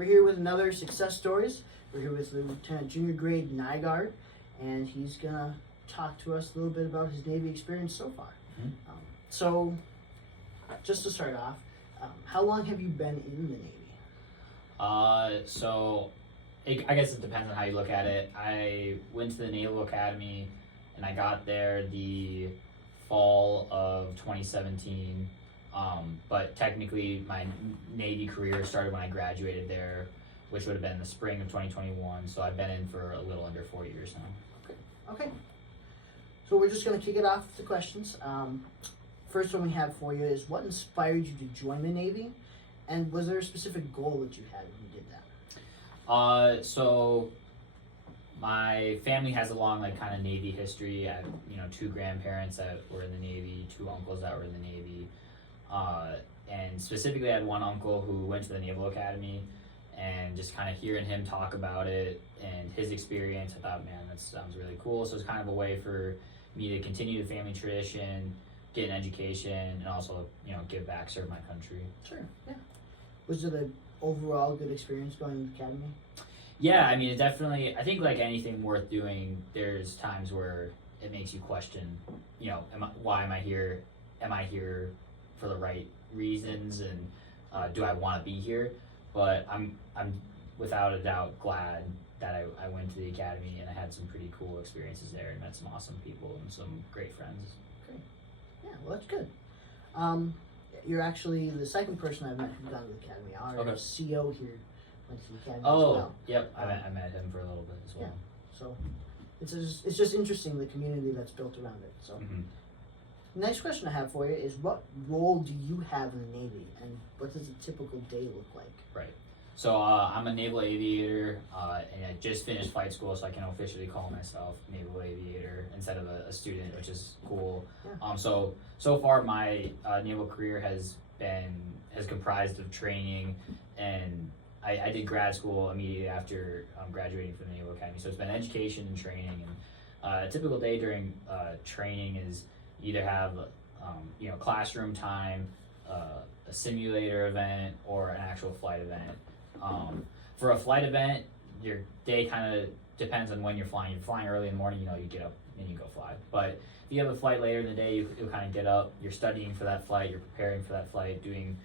we're here with another success stories. We're here with Lieutenant Junior Grade Nyguard, and he's gonna talk to us a little bit about his Navy experience so far. So, just to start off, how long have you been in the Navy? I guess it depends on how you look at it. I went to the Naval Academy, and I got there the fall of 2017. But technically, my Navy career started when I graduated there, which would have been the spring of 2021. So I've been in for a little under 4 years now. Okay. So we're just going to kick it off with the questions. First one we have for you is, what inspired you to join the Navy? And was there a specific goal that you had when you did that? So my family has a long, kind of Navy history. I have, 2 grandparents that were in the Navy, 2 uncles that were in the Navy. And specifically I had one uncle who went to the Naval Academy, and just kind of hearing him talk about it and his experience, I thought, man, that sounds really cool. So it's kind of a way for me to continue the family tradition, get an education, and also, give back, serve my country. Sure, yeah. Was it an overall good experience going to the academy? Yeah, I mean, it definitely, I think like anything worth doing, there's times where it makes you question, why am I here? Am I here for the right reasons? And do I want to be here? But I'm without a doubt glad that I went to the academy, and I had some pretty cool experiences there and met some awesome people and some great friends. Great. Yeah, well, that's good. You're actually the second person I've met who's gone to the academy. Our CO here went to the academy as well. Yep, I met him for a little bit as well. Yeah, so it's just interesting, the community that's built around it. So, The next question I have for you is, what role do you have in the Navy, and what does a typical day look like? Right. So I'm a naval aviator, and I just finished flight school, so I can officially call myself naval aviator instead of a student, which is cool. Yeah. So far my naval career has comprised of training, and I did grad school immediately after graduating from the Naval Academy. So it's been education and training, and a typical day during training is either have classroom time, a simulator event, or an actual flight event. For a flight event, your day kind of depends on when you're flying. You're flying early in the morning, you get up and you go fly. But if you have a flight later in the day, you'll kind of get up, you're studying for that flight, you're preparing for that flight, doing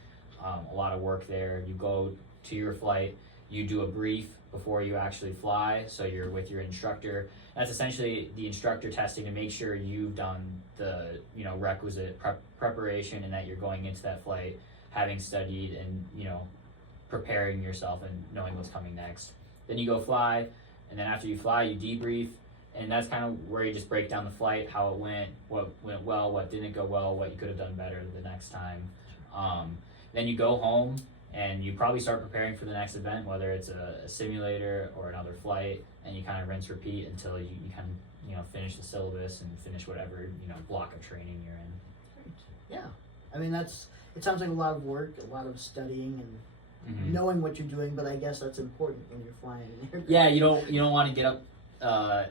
a lot of work there. You go to your flight, you do a brief before you actually fly, so you're with your instructor. That's essentially the instructor testing to make sure you've done the requisite preparation, and that you're going into that flight having studied and preparing yourself and knowing what's coming next. Then you go fly, and then after you fly, you debrief, and that's kind of where you just break down the flight, how it went, what went well, what didn't go well, what you could have done better the next time. Then you go home, and you probably start preparing for the next event, whether it's a simulator or another flight, and you kind of rinse repeat until you kind of finish the syllabus and finish whatever block of training you're in. Great. Yeah, I mean, it sounds like a lot of work, a lot of studying and knowing what you're doing, but I guess that's important when you're flying an aircraft. Yeah, you don't want to get up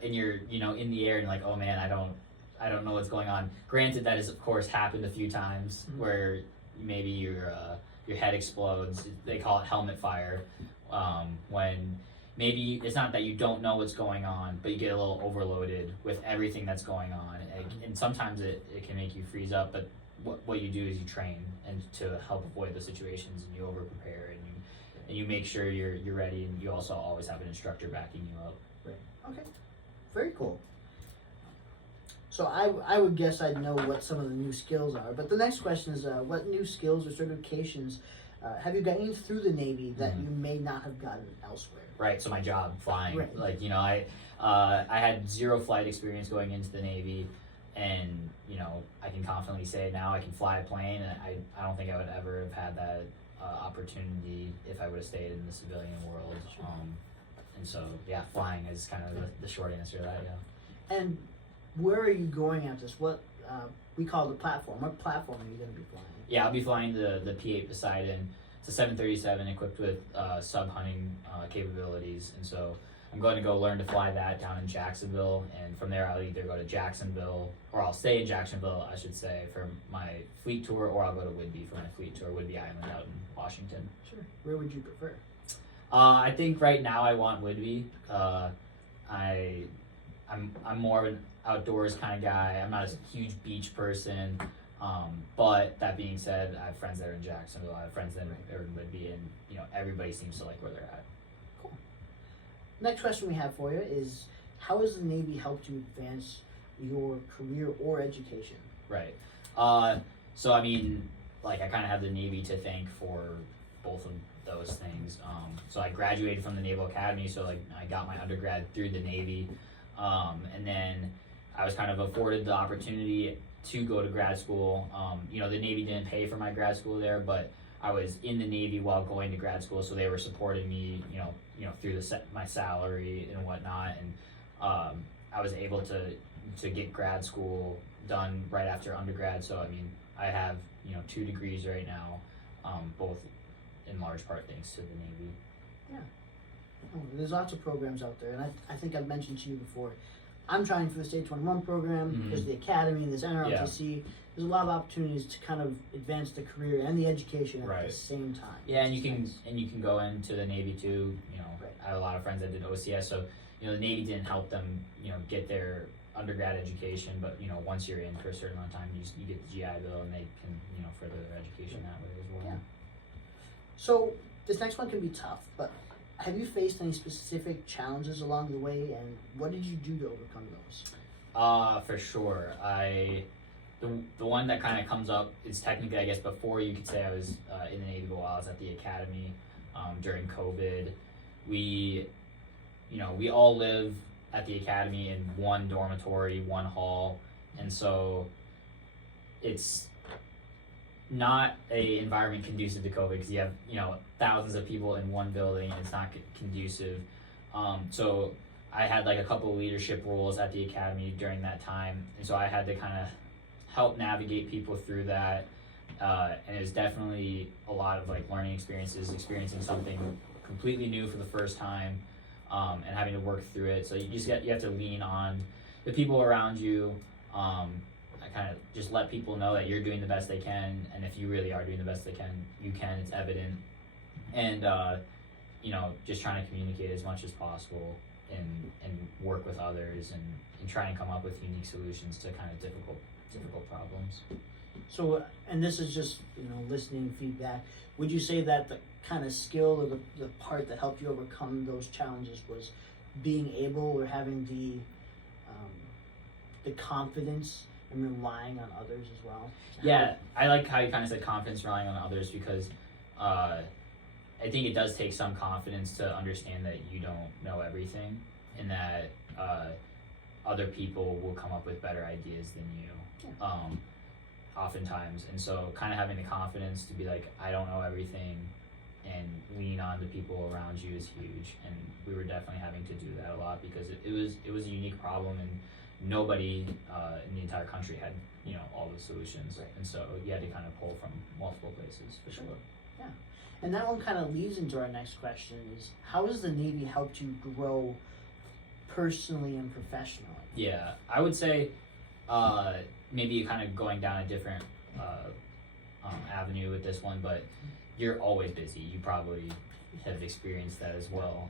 and you're in the air and like, oh man, I don't know what's going on. Granted, that has of course happened a few times where maybe your head explodes. They call it helmet fire, when maybe it's not that you don't know what's going on, but you get a little overloaded with everything that's going on, and sometimes it can make you freeze up. But what you do is you train and to help avoid those situations, and you over prepare, and you make sure you're ready, and you also always have an instructor backing you up. Right. Okay. Very cool. So I would guess I'd know what some of the new skills are, but the next question is, what new skills or certifications have you gained through the Navy that you may not have gotten elsewhere? Right. So my job, flying. Right. Like I had 0 flight experience going into the Navy, and I can confidently say now I can fly a plane, and I don't think I would ever have had that opportunity if I would have stayed in the civilian world. Sure. And so yeah, flying is kind of the short answer to that. Yeah. And where are you going at this? What we call the platform. What platform are you going to be flying? Yeah, I'll be flying the P-8 Poseidon. It's a 737 equipped with sub-hunting capabilities, and so I'm going to go learn to fly that down in Jacksonville, and from there I'll either go to Jacksonville, or I'll stay in Jacksonville, I should say, for my fleet tour, or I'll go to Whidbey for my fleet tour, Whidbey Island out in Washington. Sure. Where would you prefer? I think right now I want Whidbey. I'm more of an outdoors kind of guy. I'm not a huge beach person. But that being said, I have friends that are in Jacksonville. I have friends that are in Whidbey, and everybody seems to like where they're at. Cool. Next question we have for you is, how has the Navy helped you advance your career or education? Right. So I mean, like, I kind of have the Navy to thank for both of those things. So I graduated from the Naval Academy, so like I got my undergrad through the Navy, and then I was kind of afforded the opportunity to go to grad school. The Navy didn't pay for my grad school there, but I was in the Navy while going to grad school, so they were supporting me, through my salary and whatnot, and I was able to get grad school done right after undergrad. So I mean, I have 2 degrees right now, both in large part thanks to the Navy. Yeah. There's lots of programs out there, and I think I've mentioned to you before, I'm trying for the State 21 program. Mm-hmm. There's the Academy, there's NRLTC. There's a lot of opportunities to kind of advance the career and the education at the same time. Yeah, and you can go into the Navy too. I have a lot of friends that did OCS, so the Navy didn't help them get their undergrad education, but once you're in for a certain amount of time, you get the GI Bill, and they can further their education that way as well. Yeah. So this next one can be tough, but have you faced any specific challenges along the way, and what did you do to overcome those? For sure. The one that kind of comes up is technically, I guess, before you could say I was in the Navy, but while I was at the Academy during COVID. We all live at the Academy in one dormitory, one hall, and so it's not a environment conducive to COVID because you have thousands of people in one building, and it's not conducive. So I had like a couple of leadership roles at the Academy during that time, and so I had to kind of help navigate people through that, and it was definitely a lot of like learning experiences, experiencing something completely new for the first time, and having to work through it. So you have to lean on the people around you. I kind of just let people know that you're doing the best they can, and if you really are doing the best you can, it's evident. And just trying to communicate as much as possible, and work with others, and try and come up with unique solutions to kind of difficult problems. So, and this is just listening feedback. Would you say that the kind of skill or the part that helped you overcome those challenges was being able or having the confidence and relying on others as well? Yeah, I like how you kind of said confidence, relying on others, because I think it does take some confidence to understand that you don't know everything, and that other people will come up with better ideas than you. Oftentimes, and so kind of having the confidence to be like, I don't know everything, and lean on the people around you is huge. And we were definitely having to do that a lot because it was a unique problem, and nobody in the entire country had all the solutions, and so you had to kind of pull from multiple places for sure. Yeah, and that one kind of leads into our next question: is how has the Navy helped you grow personally and professionally? Yeah, I would say maybe kind of going down a different avenue with this one, but you're always busy. You probably have experienced that as well.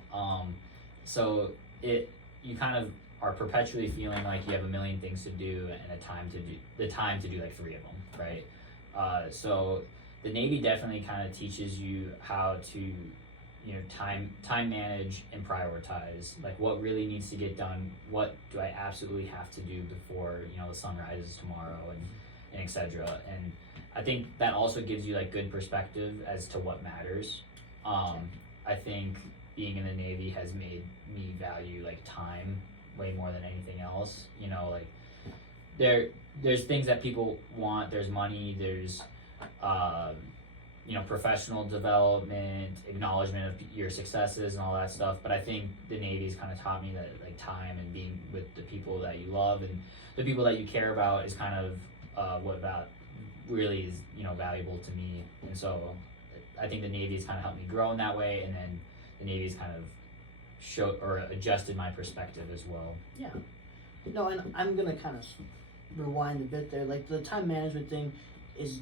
So you kind of are perpetually feeling like you have a million things to do and the time to do like 3 of them, right? So the Navy definitely kind of teaches you how to time manage and prioritize, like what really needs to get done, what do I absolutely have to do before the sun rises tomorrow, and etc. And I think that also gives you like good perspective as to what matters. I think being in the Navy has made me value like time way more than anything else. Like there's things that people want, there's money, there's professional development, acknowledgement of your successes and all that stuff. But I think the Navy's kind of taught me that like time and being with the people that you love and the people that you care about is kind of what really is valuable to me. And so I think the Navy's kind of helped me grow in that way, and then the Navy's kind of adjusted my perspective as well. Yeah. No, and I'm gonna kind of rewind a bit there. Like the time management thing is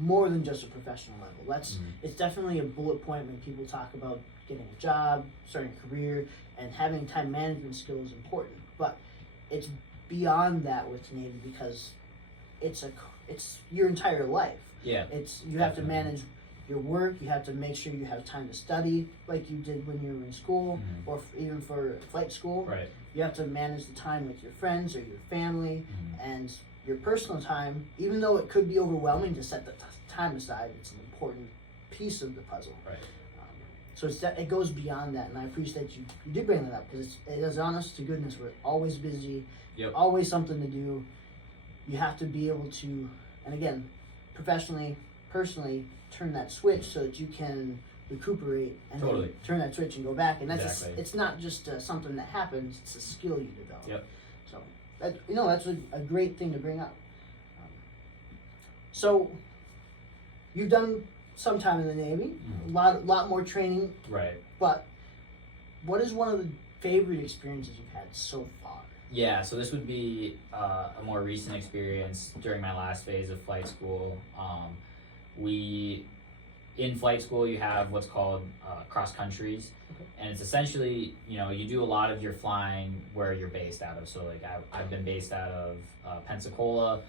more than just a professional level. It's definitely a bullet point when people talk about getting a job, starting a career, and having time management skills is important. But it's beyond that with the Navy because it's your entire life. Yeah. You have to manage your work. You have to make sure you have time to study, like you did when you were in school, or even for flight school. Right. You have to manage the time with your friends or your family, and your personal time. Even though it could be overwhelming to set the time aside, it's an important piece of the puzzle. Right. So it goes beyond that, and I appreciate you did bring that up because it is honest to goodness. We're always busy, always something to do. You have to be able to, and again, professionally, personally, turn that switch so that you can recuperate and then turn that switch and go back. And that's it's not just something that happens; it's a skill you develop. Yep. So that's a great thing to bring up. So you've done some time in the Navy, a lot more training. Right. But what is one of the favorite experiences you've had so far? Yeah, so this would be a more recent experience during my last phase of flight school. In flight school, you have what's called cross countries, and it's essentially, you do a lot of your flying where you're based out of. So like I've been based out of Pensacola,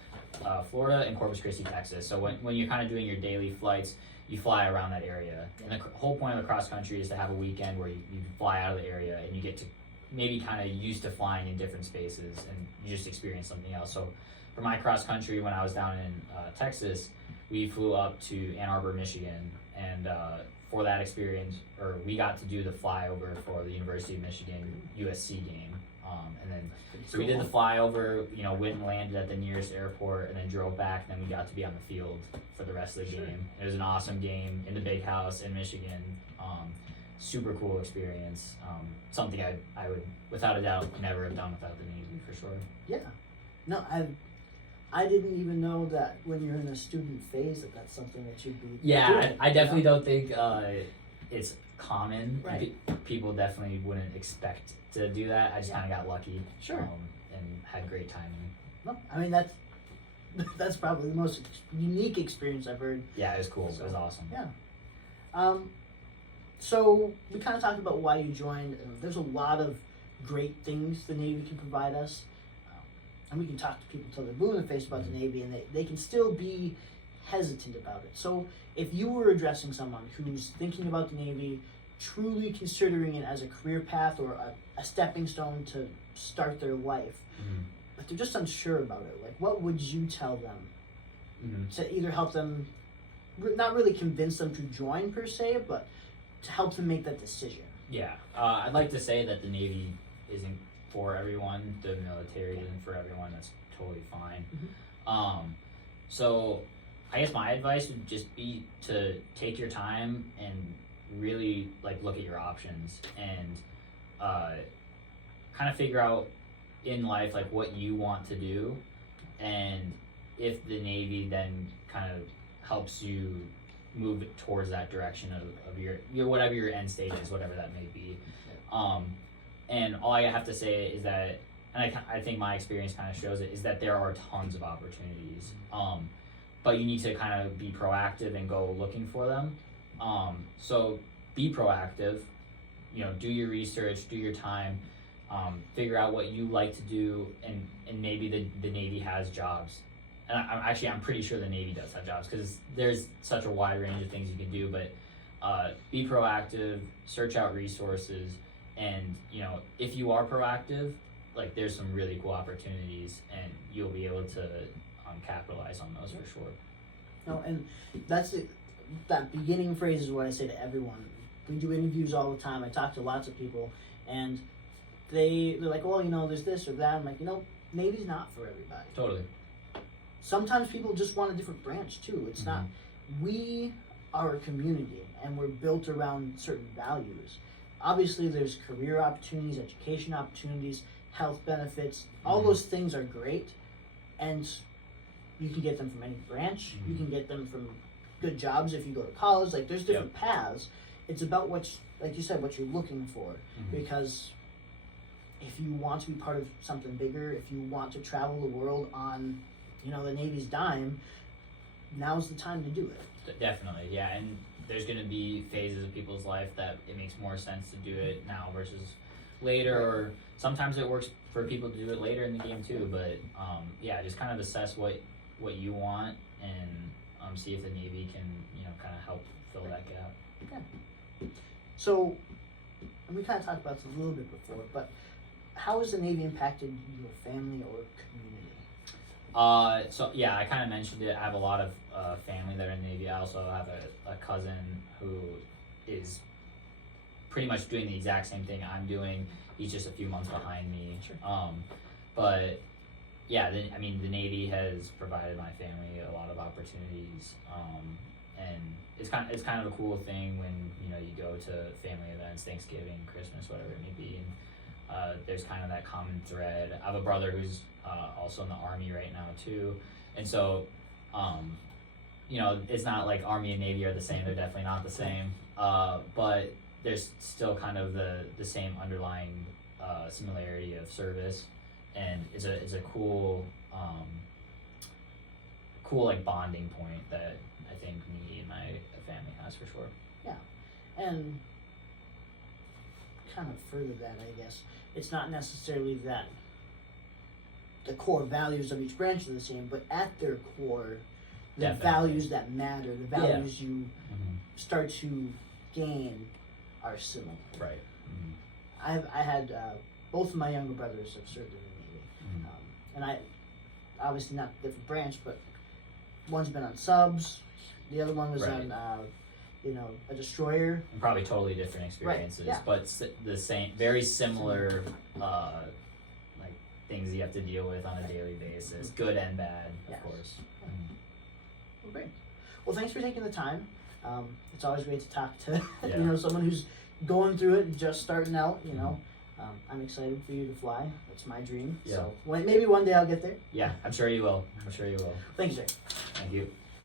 Florida, and Corpus Christi, Texas. So when you're kind of doing your daily flights, you fly around that area. And the whole point of the cross country is to have a weekend where you fly out of the area and you get to maybe kind of used to flying in different spaces and you just experience something else. So for my cross country, when I was down in Texas, we flew up to Ann Arbor, Michigan, and for that experience, we got to do the flyover for the University of Michigan USC game. And then so we did the flyover, went and landed at the nearest airport and then drove back, and then we got to be on the field for the rest of the game. It was an awesome game in the big house in Michigan. Super cool experience. Something I would, without a doubt, never have done without the Navy, for sure. Yeah. No, I didn't even know that when you're in a student phase that's something that you'd be doing. I definitely don't think it's common. Right. People definitely wouldn't expect to do that. I just kind of got lucky. Sure. And had great timing. No, I mean that's probably the most unique experience I've heard. Yeah, it was cool. So, it was awesome. Yeah. So we kind of talked about why you joined. There's a lot of great things the Navy can provide us. And we can talk to people until they're blue in the face about the Navy, and they can still be hesitant about it. So if you were addressing someone who's thinking about the Navy, truly considering it as a career path or a stepping stone to start their life, but they're just unsure about it, like what would you tell them to either help them, not really convince them to join per se, but to help them make that decision? Yeah, I'd like to say that the Navy isn't for everyone. The military isn't for everyone. That's totally fine. So I guess my advice would just be to take your time and really look at your options and kind of figure out in life what you want to do, and if the Navy then kind of helps you move towards that direction of your whatever your end stage is, whatever that may be. And all I have to say is that, and I think my experience kind of shows it, is that there are tons of opportunities. But you need to kind of be proactive and go looking for them. So be proactive, do your research, do your time, figure out what you like to do, and maybe the Navy has jobs. And I'm pretty sure the Navy does have jobs because there's such a wide range of things you can do, but be proactive, search out resources, and if you are proactive, there's some really cool opportunities and you'll be able to capitalize on those for sure. No, and that's it. That beginning phrase is what I say to everyone. We do interviews all the time. I talk to lots of people, and they're like, well, there's this or that. I'm like, Navy's not for everybody. Totally. Sometimes people just want a different branch too. It's not. We are a community, and we're built around certain values. Obviously, there's career opportunities, education opportunities, health benefits. All those things are great, and you can get them from any branch. You can get them from good jobs if you go to college. There's different paths. It's about like you said, what you're looking for. Because if you want to be part of something bigger, if you want to travel the world on, the Navy's dime, now's the time to do it. Definitely, yeah. And there's going to be phases of people's life that it makes more sense to do it now versus later, or sometimes it works for people to do it later in the game too. But yeah, just kind of assess what you want and see if the Navy can kind of help fill that gap. Okay. So, and we kind of talked about this a little bit before, but how has the Navy impacted your family or community? So yeah, I kind of mentioned it. I have a lot of family that are in the Navy. I also have a cousin who is pretty much doing the exact same thing I'm doing. He's just a few months behind me. Sure. But yeah, the Navy has provided my family a lot of opportunities, and it's kind of a cool thing when you go to family events, Thanksgiving, Christmas, whatever it may be, and there's kind of that common thread. I have a brother who's also in the Army right now too, and so it's not like Army and Navy are the same. They're definitely not the same, but there's still kind of the same underlying similarity of service, and it's a cool like bonding point that I think me and my family has for sure. Yeah, and kind of further that, I guess, it's not necessarily that the core values of each branch are the same, but at their core, the Definitely. values that matter, the values you start to gain are similar. Right. I had both of my younger brothers have served in the Navy, and I obviously not different branch, but one's been on subs, the other one was Right. on a destroyer. And probably totally different experiences, yeah. but the same, very similar like things you have to deal with on a daily basis, good and bad, Yes. of course. Well, great. Well, thanks for taking the time. It's always great to talk to Yeah. someone who's going through it and just starting out. I'm excited for you to fly. That's my dream. Yeah. So maybe one day I'll get there. Yeah, I'm sure you will. Thank you, sir. Thank you.